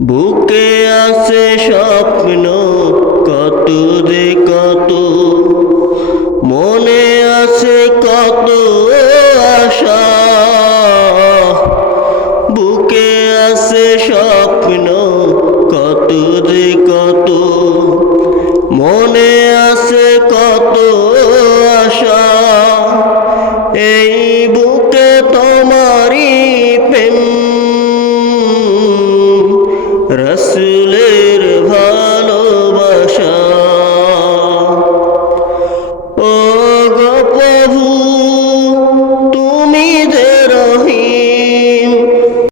বুকে আছে স্বপ্ন কত যে কত, মনে আছে কত আশা। বুকে আছে স্বপ্ন কত যে কত, মনে আছে কত আশা। এই বুকে তোমারই প্রেম রসুল